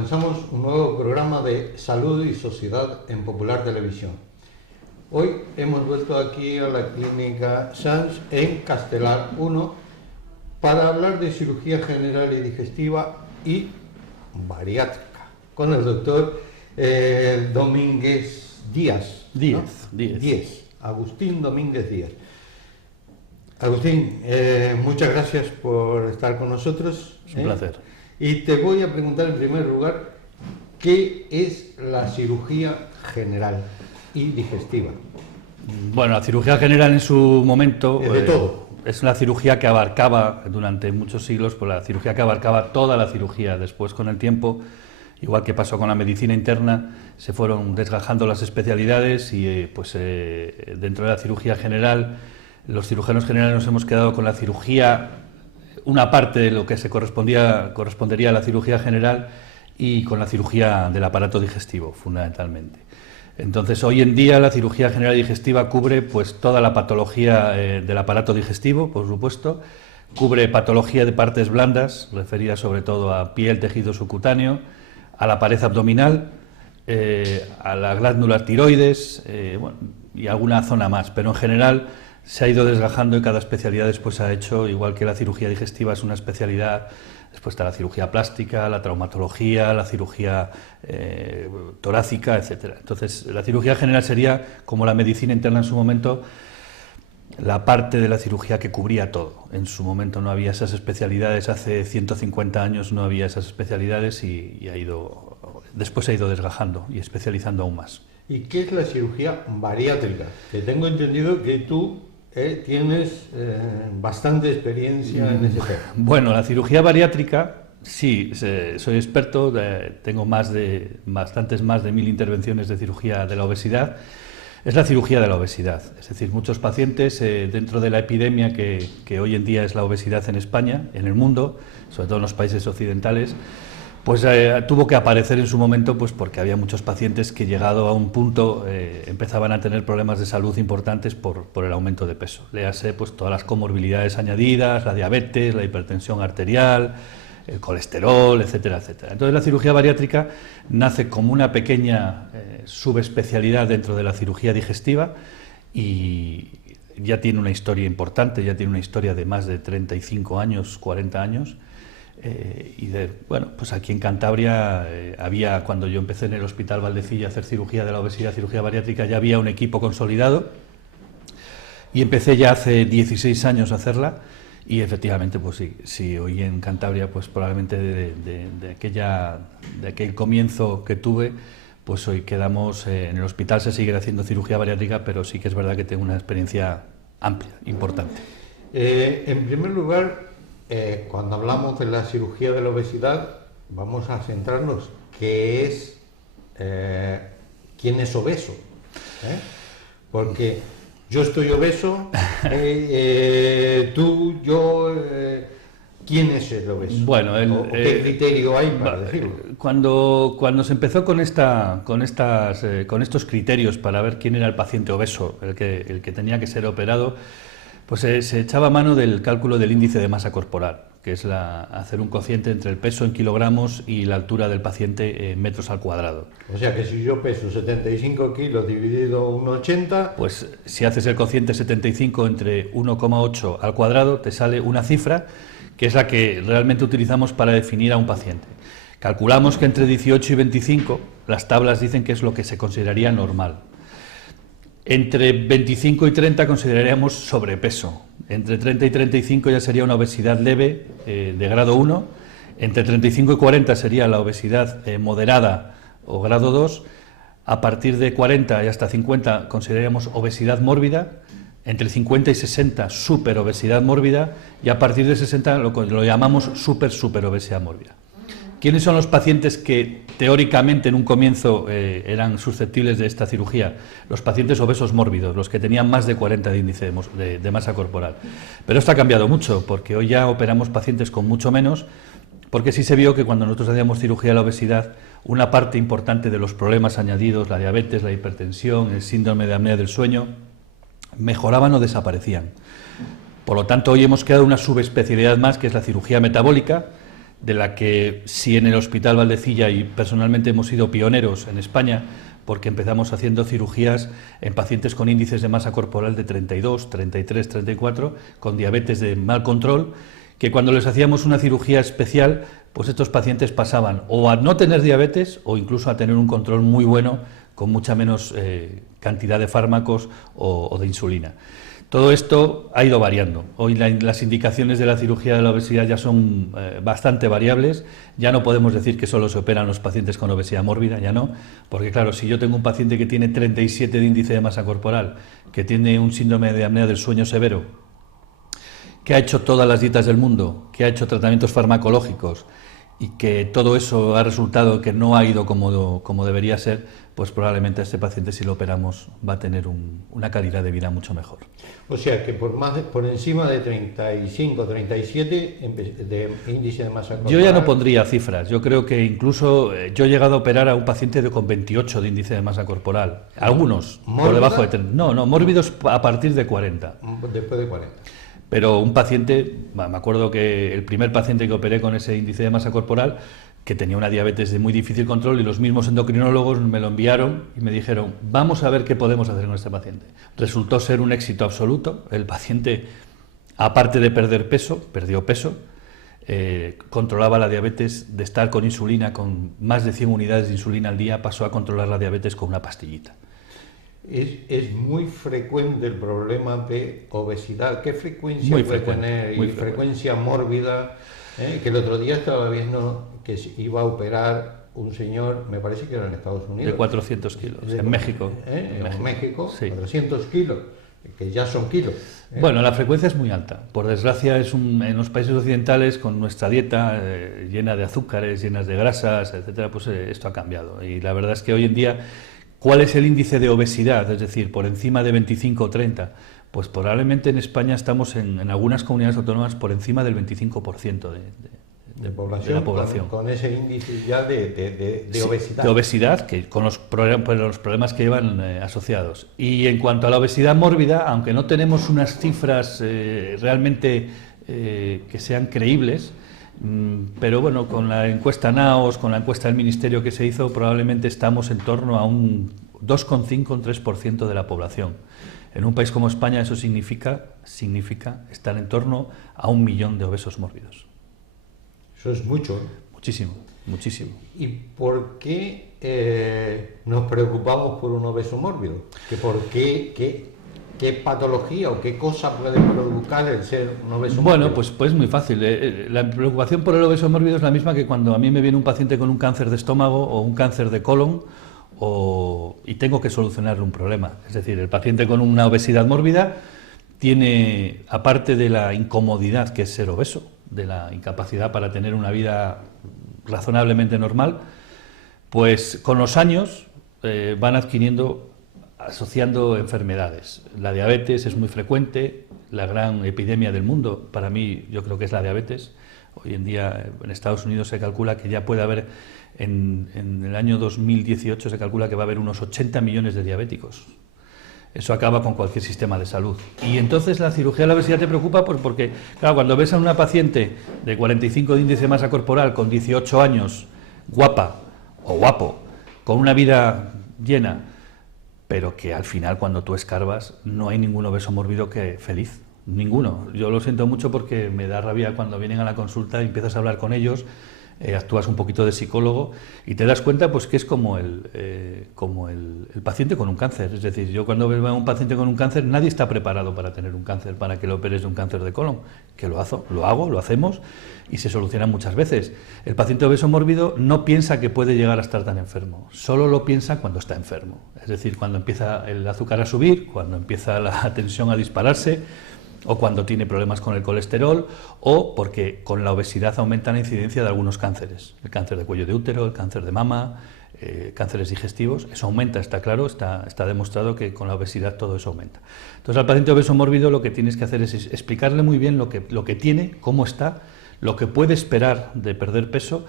comenzamos un nuevo programa de Salud y Sociedad en Popular Televisión. Hoy hemos vuelto aquí a la Clínica Sans en Castelar 1 para hablar de cirugía general y digestiva y bariátrica con el doctor Domínguez Díaz. Díez. Agustín Domínguez Díaz. Agustín, muchas gracias por estar con nosotros. Es un placer. Y te voy a preguntar en primer lugar, ¿qué es la cirugía general y digestiva? Bueno, la cirugía general en su momento Es de todo. Es una cirugía que abarcaba durante muchos siglos, pues la cirugía que abarcaba toda la cirugía. Después, con el tiempo, igual que pasó con la medicina interna, se fueron desgajando las especialidades y dentro de la cirugía general, los cirujanos generales nos hemos quedado con la cirugía, una parte de lo que correspondería a la cirugía general y con la cirugía del aparato digestivo, fundamentalmente. Entonces, hoy en día la cirugía general y digestiva cubre pues toda la patología del aparato digestivo, por supuesto, cubre patología de partes blandas, referidas sobre todo a piel, tejido subcutáneo, a la pared abdominal, a la glándula tiroides y alguna zona más, pero en general se ha ido desgajando y cada especialidad después ha hecho, igual que la cirugía digestiva es una especialidad, después está la cirugía plástica, la traumatología, la cirugía torácica, etc. Entonces, la cirugía general sería, como la medicina interna en su momento, la parte de la cirugía que cubría todo. En su momento no había esas especialidades, hace 150 años no había esas especialidades y después se ha ido desgajando y especializando aún más. ¿Y qué es la cirugía bariátrica? Que tengo entendido que tú tienes bastante experiencia en ese tema. Bueno, la cirugía bariátrica, sí, soy experto, tengo bastantes más de 1000 intervenciones de cirugía de la obesidad. Es la cirugía de la obesidad, es decir, muchos pacientes dentro de la epidemia que hoy en día es la obesidad en España, en el mundo, sobre todo en los países occidentales, pues tuvo que aparecer en su momento pues porque había muchos pacientes que, llegado a un punto, empezaban a tener problemas de salud importantes por el aumento de peso. Léase pues todas las comorbilidades añadidas, la diabetes, la hipertensión arterial, el colesterol, etcétera, etcétera. Entonces la cirugía bariátrica nace como una pequeña subespecialidad dentro de la cirugía digestiva y ya tiene una historia importante, ya tiene una historia de más de 35 años, 40 años. Pues aquí en Cantabria cuando yo empecé en el Hospital Valdecilla a hacer cirugía de la obesidad, cirugía bariátrica, ya había un equipo consolidado y empecé ya hace 16 años a hacerla y efectivamente pues sí, hoy en Cantabria pues probablemente de aquel comienzo que tuve, pues hoy quedamos en el hospital, se sigue haciendo cirugía bariátrica, pero sí que es verdad que tengo una experiencia amplia, importante. En primer lugar, cuando hablamos de la cirugía de la obesidad, vamos a centrarnos quién es obeso, porque yo estoy obeso, tú, yo, ¿quién es el obeso? Bueno, ¿qué criterio hay para decirlo? Cuando se empezó con estos criterios para ver quién era el paciente obeso, el que tenía que ser operado, pues se echaba mano del cálculo del índice de masa corporal, que es hacer un cociente entre el peso en kilogramos y la altura del paciente en metros al cuadrado. O sea que si yo peso 75 kilos dividido 1,80... Pues si haces el cociente 75 entre 1,8 al cuadrado, te sale una cifra que es la que realmente utilizamos para definir a un paciente. Calculamos que entre 18 y 25, las tablas dicen que es lo que se consideraría normal. Entre 25 y 30 consideraríamos sobrepeso. Entre 30 y 35 ya sería una obesidad leve de grado 1. Entre 35 y 40 sería la obesidad moderada o grado 2. A partir de 40 y hasta 50 consideraríamos obesidad mórbida. Entre 50 y 60 superobesidad mórbida. Y a partir de 60 lo llamamos superobesidad mórbida. ¿Quiénes son los pacientes que teóricamente en un comienzo eran susceptibles de esta cirugía? Los pacientes obesos mórbidos, los que tenían más de 40 de índice de masa corporal. Pero esto ha cambiado mucho, porque hoy ya operamos pacientes con mucho menos, porque sí se vio que cuando nosotros hacíamos cirugía de la obesidad, una parte importante de los problemas añadidos, la diabetes, la hipertensión, el síndrome de apnea del sueño, mejoraban o desaparecían. Por lo tanto, hoy hemos creado una subespecialidad más, que es la cirugía metabólica, de la que sí en el Hospital Valdecilla y personalmente hemos sido pioneros en España, porque empezamos haciendo cirugías en pacientes con índices de masa corporal de 32, 33, 34, con diabetes de mal control, que cuando les hacíamos una cirugía especial, pues estos pacientes pasaban o a no tener diabetes o incluso a tener un control muy bueno con mucha menos cantidad de fármacos o de insulina. Todo esto ha ido variando. Hoy las indicaciones de la cirugía de la obesidad ya son bastante variables. Ya no podemos decir que solo se operan los pacientes con obesidad mórbida, ya no. Porque claro, si yo tengo un paciente que tiene 37 de índice de masa corporal, que tiene un síndrome de apnea del sueño severo, que ha hecho todas las dietas del mundo, que ha hecho tratamientos farmacológicos y que todo eso ha resultado que no ha ido como debería ser, pues probablemente a este paciente, si lo operamos, va a tener una calidad de vida mucho mejor. O sea que por encima de 35, 37 de índice de masa corporal... Yo ya no pondría cifras. Yo creo que incluso yo he llegado a operar a un paciente con 28 de índice de masa corporal. Algunos por debajo de 30. No, mórbidos a partir de 40. Después de 40. Pero un paciente, me acuerdo que el primer paciente que operé con ese índice de masa corporal, que tenía una diabetes de muy difícil control, y los mismos endocrinólogos me lo enviaron y me dijeron, vamos a ver qué podemos hacer con este paciente. Resultó ser un éxito absoluto. El paciente, aparte de perder peso, perdió peso, controlaba la diabetes de estar con insulina, con más de 100 unidades de insulina al día, pasó a controlar la diabetes con una pastillita. Es muy frecuente el problema de obesidad. ¿Qué frecuencia puede tener? Y frecuencia mórbida. Que el otro día estaba viendo que se iba a operar un señor, me parece que era en Estados Unidos. De 400 kilos, en México. En México, sí. 400 kilos, que ya son kilos. Bueno, la frecuencia es muy alta. Por desgracia, en los países occidentales, con nuestra dieta llena de azúcares, llenas de grasas, etcétera, pues esto ha cambiado. Y la verdad es que hoy en día, ¿cuál es el índice de obesidad? Es decir, por encima de 25 o 30. Pues probablemente en España estamos en algunas comunidades autónomas por encima del 25% de la población. Con ese índice ya de obesidad. De obesidad, que con los problemas que llevan asociados. Y en cuanto a la obesidad mórbida, aunque no tenemos unas cifras realmente que sean creíbles, pero bueno, con la encuesta NAOS, con la encuesta del Ministerio que se hizo, probablemente estamos en torno a un 2,5 o un 3% de la población. En un país como España eso significa estar en torno a 1 millón de obesos mórbidos. Eso es mucho. Muchísimo, muchísimo. ¿Y por qué nos preocupamos por un obeso mórbido? ¿Qué patología o qué cosa puede provocar el ser un obeso mórbido? Bueno, pues muy fácil. La preocupación por el obeso mórbido es la misma que cuando a mí me viene un paciente con un cáncer de estómago o un cáncer de colon y tengo que solucionarle un problema. Es decir, el paciente con una obesidad mórbida tiene, aparte de la incomodidad que es ser obeso, de la incapacidad para tener una vida razonablemente normal, pues con los años van asociando enfermedades. La diabetes es muy frecuente, la gran epidemia del mundo, para mí yo creo que es la diabetes. Hoy en día en Estados Unidos se calcula que ya puede haber, en el año 2018 se calcula que va a haber unos 80 millones de diabéticos. Eso acaba con cualquier sistema de salud. Y entonces la cirugía de la obesidad te preocupa porque, claro, cuando ves a una paciente de 45 de índice de masa corporal con 18 años, guapa o guapo, con una vida llena, pero que al final cuando tú escarbas no hay ningún obeso mórbido que feliz. Ninguno. Yo lo siento mucho porque me da rabia cuando vienen a la consulta y empiezas a hablar con ellos, actúas un poquito de psicólogo y te das cuenta pues que es como el paciente con un cáncer. Es decir, yo cuando veo a un paciente con un cáncer, nadie está preparado para tener un cáncer, para que lo operes de un cáncer de colon. Que lo hacemos y se soluciona muchas veces. El paciente obeso mórbido no piensa que puede llegar a estar tan enfermo, solo lo piensa cuando está enfermo. Es decir, cuando empieza el azúcar a subir, cuando empieza la tensión a dispararse, o cuando tiene problemas con el colesterol, o porque con la obesidad aumenta la incidencia de algunos cánceres, el cáncer de cuello de útero, el cáncer de mama, cánceres digestivos. Eso aumenta, está claro, está demostrado que con la obesidad todo eso aumenta. Entonces al paciente obeso mórbido lo que tienes que hacer es explicarle muy bien lo que tiene, cómo está, lo que puede esperar de perder peso.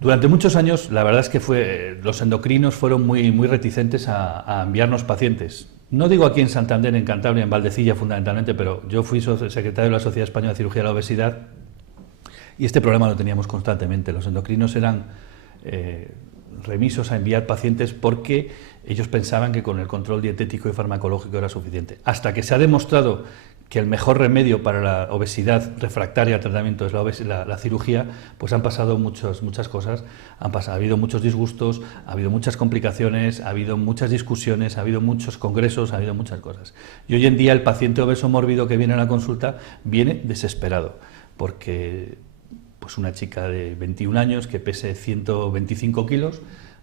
Durante muchos años la verdad es que los endocrinos fueron muy reticentes a enviarnos pacientes. No digo aquí en Santander, en Cantabria, en Valdecilla fundamentalmente, pero yo fui secretario de la Sociedad Española de Cirugía de la Obesidad Y este problema lo teníamos constantemente. Los endocrinos eran remisos a enviar pacientes porque ellos pensaban que con el control dietético y farmacológico era suficiente. Hasta que se ha demostrado que el mejor remedio para la obesidad refractaria al tratamiento es la cirugía, pues han pasado muchas cosas, ha habido muchos disgustos, ha habido muchas complicaciones, ha habido muchas discusiones, ha habido muchos congresos, ha habido muchas cosas. Y hoy en día el paciente obeso mórbido que viene a la consulta viene desesperado, porque pues una chica de 21 años que pese 125 kilos,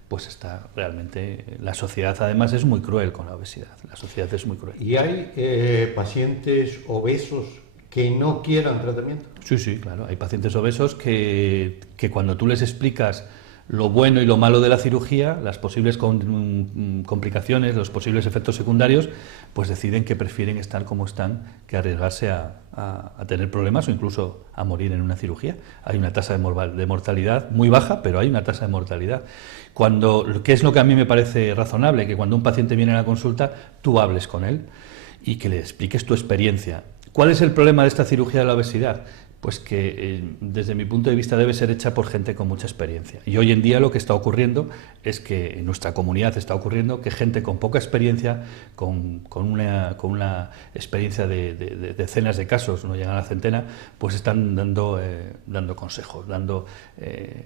pues está realmente... La sociedad además es muy cruel con la obesidad, la sociedad es muy cruel. ¿Y hay pacientes obesos que no quieran tratamiento? Sí, sí, claro, hay pacientes obesos que cuando tú les explicas lo bueno y lo malo de la cirugía, las posibles complicaciones, los posibles efectos secundarios, pues deciden que prefieren estar como están que arriesgarse a tener problemas o incluso a morir en una cirugía. Hay una tasa de mortalidad muy baja, pero hay una tasa de mortalidad. ¿Qué es lo que a mí me parece razonable? Que cuando un paciente viene a la consulta, tú hables con él y que le expliques tu experiencia. ¿Cuál es el problema de esta cirugía de la obesidad? Pues que desde mi punto de vista debe ser hecha por gente con mucha experiencia. Y hoy en día lo que está ocurriendo es que en nuestra comunidad está ocurriendo que gente con poca experiencia, con una experiencia de decenas de casos, no llegan a la centena, pues están dando consejos,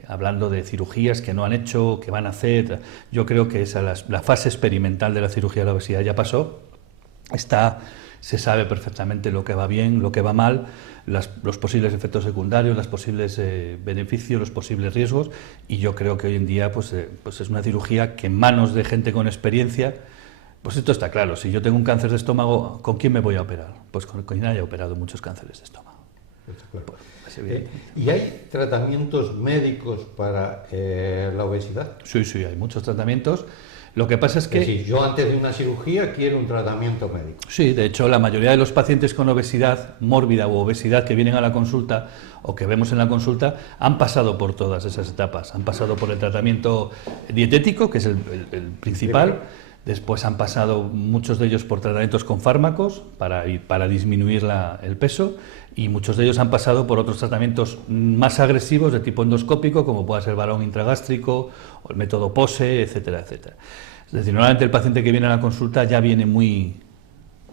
hablando de cirugías que no han hecho, que van a hacer. Yo creo que la fase experimental de la cirugía de la obesidad ya pasó. Se sabe perfectamente lo que va bien, lo que va mal, los posibles efectos secundarios, los posibles beneficios, los posibles riesgos, y yo creo que hoy en día pues es una cirugía que en manos de gente con experiencia, pues esto está claro. Si yo tengo un cáncer de estómago, ¿con quién me voy a operar? Pues con quien haya operado muchos cánceres de estómago. Pues, ¿y hay tratamientos médicos para la obesidad? Sí, sí, hay muchos tratamientos. Lo que pasa es que... Es decir, yo antes de una cirugía quiero un tratamiento médico. Sí, de hecho, la mayoría de los pacientes con obesidad mórbida o obesidad que vienen a la consulta o que vemos en la consulta han pasado por todas esas etapas. Han pasado por el tratamiento dietético, que es el principal. Después han pasado muchos de ellos por tratamientos con fármacos para disminuir el peso, y muchos de ellos han pasado por otros tratamientos más agresivos de tipo endoscópico, como pueda ser balón intragástrico o el método POSE, etcétera, etcétera. Es decir, normalmente el paciente que viene a la consulta ya viene muy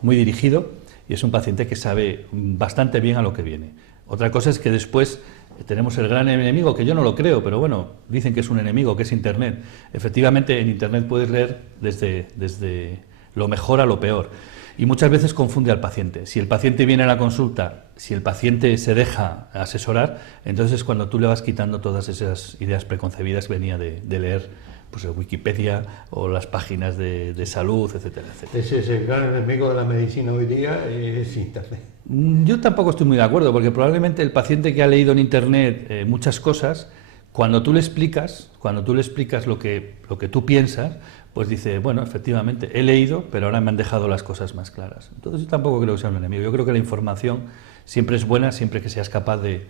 dirigido y es un paciente que sabe bastante bien a lo que viene. Otra cosa es que después tenemos el gran enemigo, que yo no lo creo, pero bueno, dicen que es un enemigo, que es Internet. Efectivamente, en Internet puedes leer desde lo mejor a lo peor. Y muchas veces confunde al paciente. Si el paciente viene a la consulta, si el paciente se deja asesorar, entonces es cuando tú le vas quitando todas esas ideas preconcebidas que venía de leer pues en Wikipedia o las páginas de salud, etcétera, etcétera. Ese es el gran enemigo de la medicina hoy día, es Internet. Yo tampoco estoy muy de acuerdo, porque probablemente el paciente que ha leído en Internet muchas cosas, cuando tú le explicas lo que tú piensas, pues dice, bueno, efectivamente, he leído, pero ahora me han dejado las cosas más claras. Entonces yo tampoco creo que sea un enemigo. Yo creo que la información siempre es buena, siempre que seas capaz de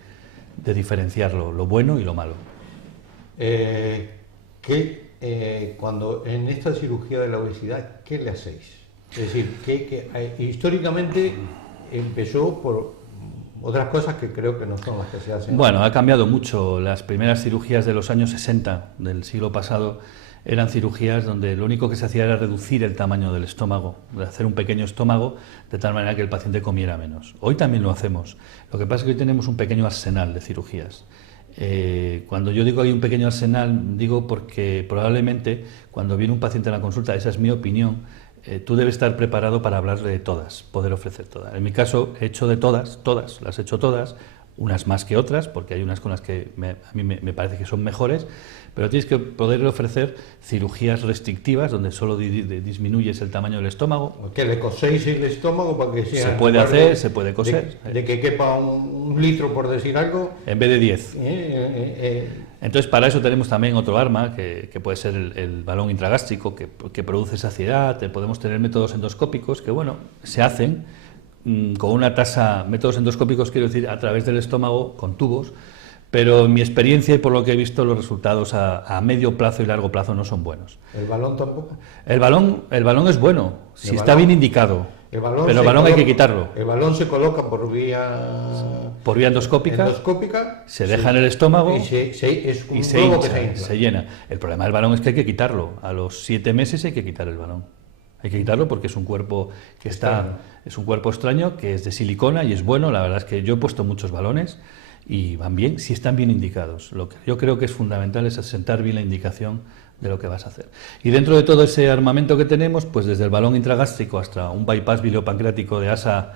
diferenciar lo bueno y lo malo. Cuando en esta cirugía de la obesidad, ¿qué le hacéis? Es decir, que históricamente empezó por otras cosas que creo que no son las que se hacen. Bueno, ha cambiado mucho. Las primeras cirugías de los años 60 del siglo pasado eran cirugías donde lo único que se hacía era reducir el tamaño del estómago, hacer un pequeño estómago de tal manera que el paciente comiera menos. Hoy también lo hacemos. Lo que pasa es que hoy tenemos un pequeño arsenal de cirugías. Cuando yo digo hay un pequeño arsenal, digo porque probablemente cuando viene un paciente a la consulta, esa es mi opinión, tú debes estar preparado para hablarle de todas, poder ofrecer todas. En mi caso he hecho de todas, las he hecho todas, unas más que otras, porque hay unas con las que a mí me parece que son mejores, pero tienes que poder ofrecer cirugías restrictivas donde solo disminuyes el tamaño del estómago. Que le coséis el estómago para que sea... Se puede hacer, se puede coser. De que quepa un litro, por decir algo. En vez de 10. Entonces, para eso tenemos también otro arma, que puede ser el balón intragástrico, que produce saciedad. Podemos tener métodos endoscópicos que, bueno, se hacen con una tasa, métodos endoscópicos quiero decir, a través del estómago, con tubos, pero en mi experiencia y por lo que he visto, los resultados a medio plazo y largo plazo no son buenos. ¿El balón tampoco? El balón es bueno, si está bien indicado. balón pero el balón hay que quitarlo. El balón se coloca por vía endoscópica, se deja en el estómago y es un se globo hincha, que se infla. se llena. El problema del balón es que hay que quitarlo. A los 7 meses hay que quitar el balón. Hay que quitarlo porque es un cuerpo que es un cuerpo extraño, que es de silicona y es bueno. La verdad es que yo he puesto muchos balones y van bien si están bien indicados. Lo que yo creo que es fundamental es asentar bien la indicación de lo que vas a hacer. Y dentro de todo ese armamento que tenemos, pues desde el balón intragástrico hasta un bypass biliopancreático de asa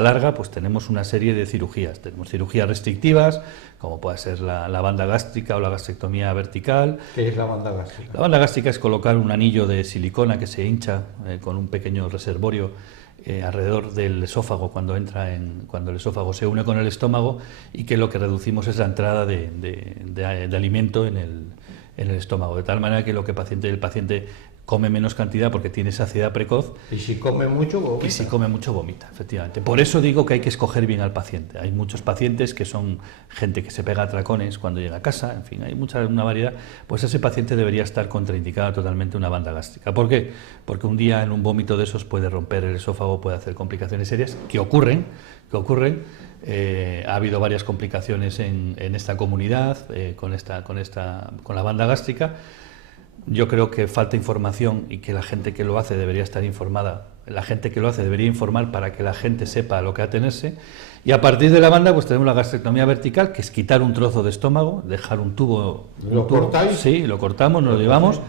larga, pues tenemos una serie de cirugías. Tenemos cirugías restrictivas, como puede ser la banda gástrica o la gastrectomía vertical. ¿Qué es la banda gástrica? La banda gástrica es colocar un anillo de silicona que se hincha con un pequeño reservorio alrededor del esófago cuando el esófago se une con el estómago, y que lo que reducimos es la entrada de alimento en el estómago, de tal manera que el paciente come menos cantidad porque tiene saciedad precoz. Y si come mucho, vomita. Y si come mucho, vomita, efectivamente. Por eso digo que hay que escoger bien al paciente. Hay muchos pacientes que son gente que se pega atracones cuando llega a casa, en fin, hay una variedad. Pues ese paciente debería estar contraindicada totalmente una banda gástrica. ¿Por qué? Porque un día en un vómito de esos puede romper el esófago, puede hacer complicaciones serias que ocurren. Ha habido varias complicaciones en esta comunidad con la banda gástrica. Yo creo que falta información y que la gente que lo hace debería estar informada. La gente que lo hace debería informar para que la gente sepa a lo que atenerse. Y a partir de la banda, pues tenemos la gastrectomía vertical, que es quitar un trozo de estómago, dejar un tubo. ¿Lo cortáis? Sí, lo cortamos, nos lo llevamos.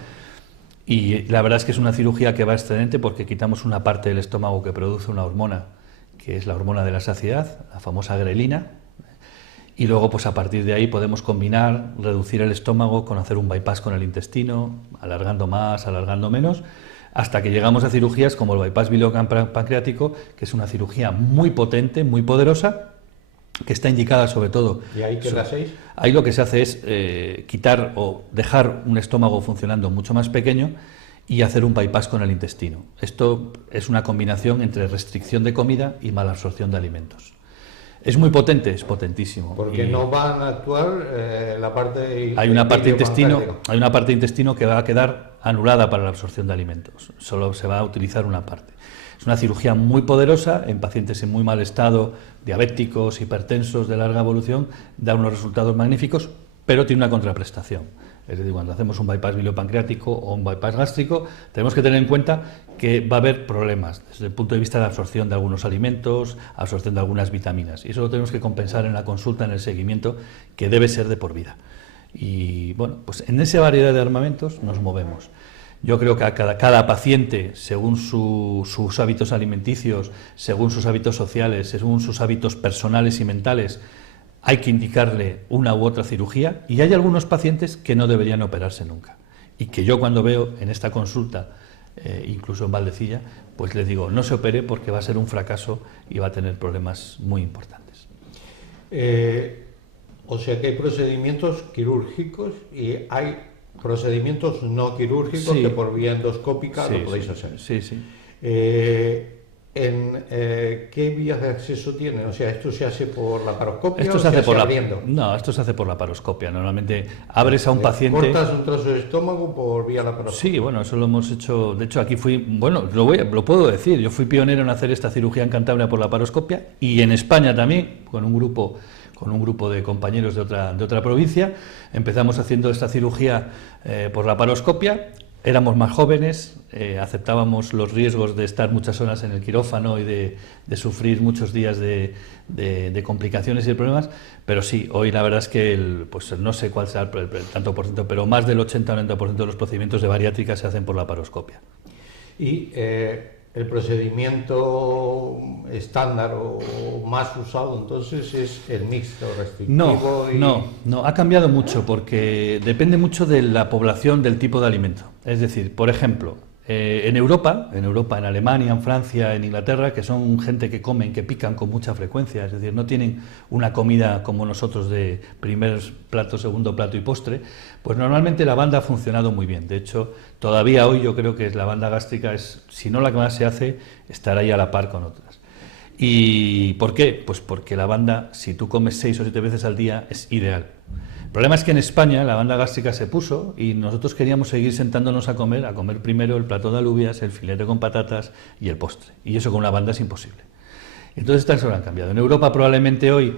Y la verdad es que es una cirugía que va excelente porque quitamos una parte del estómago que produce una hormona, que es la hormona de la saciedad, la famosa grelina. Y luego, pues a partir de ahí podemos combinar, reducir el estómago con hacer un bypass con el intestino, alargando más, alargando menos, hasta que llegamos a cirugías como el bypass biliopancreático, que es una cirugía muy potente, muy poderosa, que está indicada sobre todo... ¿Y ahí qué hacéis? Ahí lo que se hace es quitar o dejar un estómago funcionando mucho más pequeño y hacer un bypass con el intestino. Esto es una combinación entre restricción de comida y malabsorción de alimentos. Es muy potente, es potentísimo. Porque no van a actuar la parte... Hay una parte de intestino que va a quedar anulada para la absorción de alimentos. Solo se va a utilizar una parte. Es una cirugía muy poderosa en pacientes en muy mal estado, diabéticos, hipertensos, de larga evolución, da unos resultados magníficos, pero tiene una contraprestación. Es decir, cuando hacemos un bypass biliopancreático o un bypass gástrico, tenemos que tener en cuenta que va a haber problemas desde el punto de vista de absorción de algunos alimentos, absorción de algunas vitaminas. Y eso lo tenemos que compensar en la consulta, en el seguimiento, que debe ser de por vida. Y bueno, pues en esa variedad de armamentos nos movemos. Yo creo que a cada paciente, según sus hábitos alimenticios, según sus hábitos sociales, según sus hábitos personales y mentales, hay que indicarle una u otra cirugía, y hay algunos pacientes que no deberían operarse nunca. Y que yo cuando veo en esta consulta, incluso en Valdecilla, pues les digo, no se opere porque va a ser un fracaso y va a tener problemas muy importantes. O sea que hay procedimientos quirúrgicos y hay procedimientos no quirúrgicos que por vía endoscópica lo podéis hacer. Sí, sí. ¿Qué vías de acceso tienen? O sea, ¿esto se hace por la laparoscopia esto o se hace por abriendo? No, esto se hace por la laparoscopia. Normalmente abres a un paciente... ¿Cortas un trozo de estómago por vía laparoscopia? Sí, bueno, eso lo hemos hecho... De hecho, aquí lo puedo decir, yo fui pionero en hacer esta cirugía en Cantabria por la laparoscopia, y en España también, con un grupo de compañeros de otra provincia. Empezamos haciendo esta cirugía por la laparoscopia. Éramos más jóvenes, aceptábamos los riesgos de estar muchas horas en el quirófano y de sufrir muchos días de complicaciones y de problemas, pero sí, hoy la verdad es que pues no sé cuál sea el tanto por ciento, pero más del 80 o 90% de los procedimientos de bariátrica se hacen por la laparoscopia. Y el procedimiento estándar o más usado entonces es el mixto restrictivo. No, ha cambiado mucho porque depende mucho de la población, del tipo de alimento. Es decir, por ejemplo, en Europa, en Alemania, en Francia, en Inglaterra, que son gente que comen, que pican con mucha frecuencia, es decir, no tienen una comida como nosotros de primer plato, segundo plato y postre, pues normalmente la banda ha funcionado muy bien. De hecho, todavía hoy yo creo que la banda gástrica es, si no la que más se hace, estar ahí a la par con otras. ¿Y por qué? Pues porque la banda, si tú comes 6 o 7 veces al día, es ideal. problema es que en España la banda gástrica se puso y nosotros queríamos seguir sentándonos a comer primero el plato de alubias, el filete con patatas y el postre. Y eso con una banda es imposible. Entonces estas cosas han cambiado. En Europa probablemente hoy,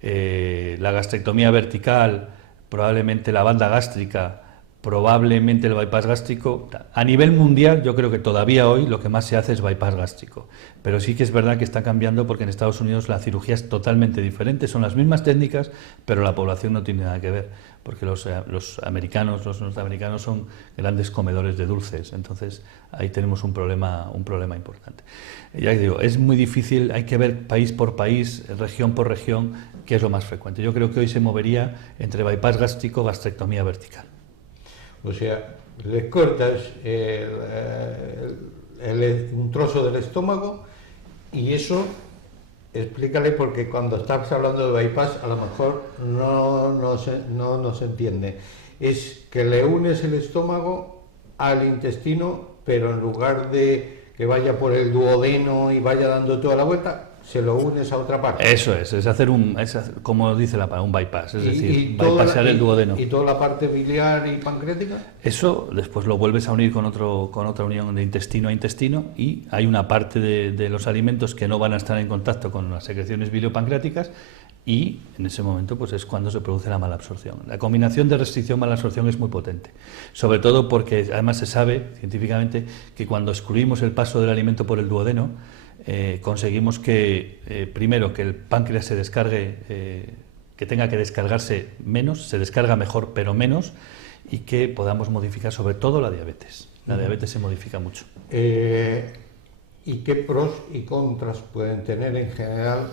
la gastrectomía vertical, probablemente la banda gástrica, probablemente el bypass gástrico. A nivel mundial, yo creo que todavía hoy lo que más se hace es bypass gástrico. Pero sí que es verdad que está cambiando porque en Estados Unidos la cirugía es totalmente diferente. Son las mismas técnicas, pero la población no tiene nada que ver. Porque los americanos, los norteamericanos son grandes comedores de dulces. Entonces ahí tenemos un problema importante. Ya digo, es muy difícil, hay que ver país por país, región por región, qué es lo más frecuente. Yo creo que hoy se movería entre bypass gástrico, gastrectomía vertical. O sea, les cortas un trozo del estómago y eso, explícale, porque cuando estás hablando de bypass a lo mejor no se entiende. Es que le unes el estómago al intestino, pero en lugar de que vaya por el duodeno y vaya dando toda la vuelta, se lo unes a otra parte. Eso es hacer como dice la palabra, un bypass, es decir, bypassar el duodeno. ¿Y toda la parte biliar y pancreática? Eso después lo vuelves a unir con otra unión de intestino a intestino y hay una parte de los alimentos que no van a estar en contacto con las secreciones biliopancreáticas y en ese momento pues es cuando se produce la mala absorción. La combinación de restricción-mala absorción es muy potente, sobre todo porque además se sabe científicamente que cuando excluimos el paso del alimento por el duodeno, conseguimos que, primero, que el páncreas se descargue, que tenga que descargarse menos, se descarga mejor pero menos, y que podamos modificar sobre todo la diabetes. La diabetes se modifica mucho. ¿Y qué pros y contras pueden tener en general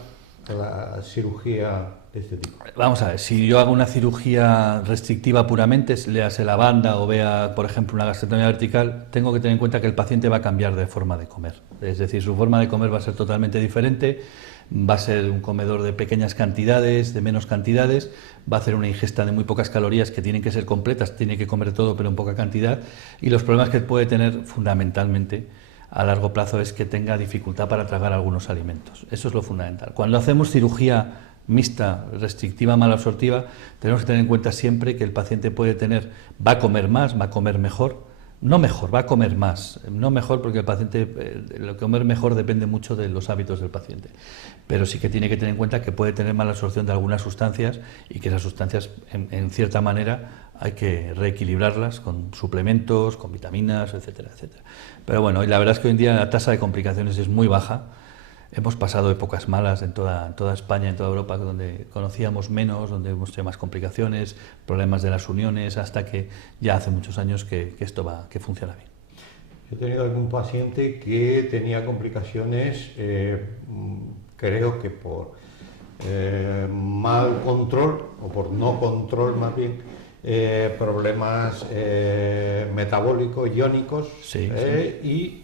la cirugía de este tipo? Vamos a ver, si yo hago una cirugía restrictiva puramente, léase la banda o vea, por ejemplo, una gastrectomía vertical, tengo que tener en cuenta que el paciente va a cambiar de forma de comer. Es decir, su forma de comer va a ser totalmente diferente, va a ser un comedor de pequeñas cantidades, de menos cantidades, va a hacer una ingesta de muy pocas calorías que tienen que ser completas, tiene que comer todo pero en poca cantidad, y los problemas que puede tener fundamentalmente a largo plazo es que tenga dificultad para tragar algunos alimentos. Eso es lo fundamental. Cuando hacemos cirugía mixta, restrictiva, malabsortiva, tenemos que tener en cuenta siempre que el paciente va a comer más, va a comer mejor, no mejor, va a comer más, no mejor porque el paciente, lo comer mejor depende mucho de los hábitos del paciente, pero sí que tiene que tener en cuenta que puede tener mala absorción de algunas sustancias y que esas sustancias, en cierta manera, hay que reequilibrarlas con suplementos, con vitaminas, etcétera, etcétera. Pero bueno, la verdad es que hoy en día la tasa de complicaciones es muy baja. Hemos pasado épocas malas en toda España, en toda Europa, donde conocíamos menos, donde hemos tenido más complicaciones, problemas de las uniones, hasta que ya hace muchos años que esto que funciona bien. Yo he tenido algún paciente que tenía complicaciones, creo que por mal control, o por no control más bien, problemas metabólicos, iónicos, sí. Y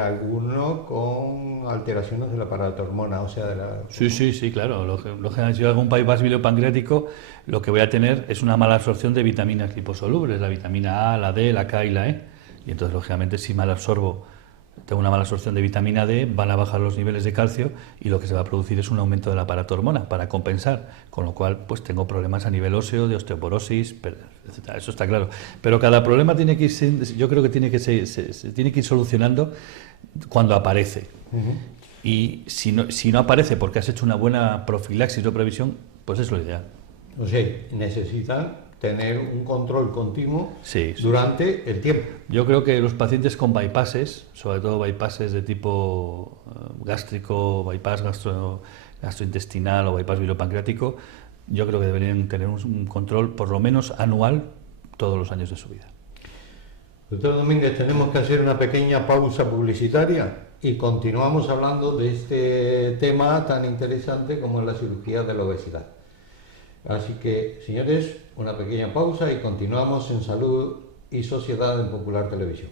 alguno con alteraciones de la paratormona, o sea, de la... Sí, claro. Lógicamente, si yo hago un bypass biliopancreático, lo que voy a tener es una mala absorción de vitaminas liposolubles, la vitamina A, la D, la K y la E. Y entonces, lógicamente, si mal absorbo, tengo una mala absorción de vitamina D, van a bajar los niveles de calcio y lo que se va a producir es un aumento de la paratormona para compensar, con lo cual pues tengo problemas a nivel óseo, de osteoporosis, etc. Eso está claro. Pero cada problema tiene que ir, yo creo que tiene que ir solucionando cuando aparece. Y si no aparece porque has hecho una buena profilaxis o previsión, pues es lo ideal. O sea, necesitan tener un control continuo durante el tiempo. Yo creo que los pacientes con bypasses, sobre todo bypasses de tipo gástrico, bypass gastrointestinal o bypass biliopancreático, yo creo que deberían tener un control por lo menos anual todos los años de su vida. Doctor Domínguez, tenemos que hacer una pequeña pausa publicitaria y continuamos hablando de este tema tan interesante como es la cirugía de la obesidad. Así que, señores, una pequeña pausa y continuamos en Salud y Sociedad en Popular Televisión.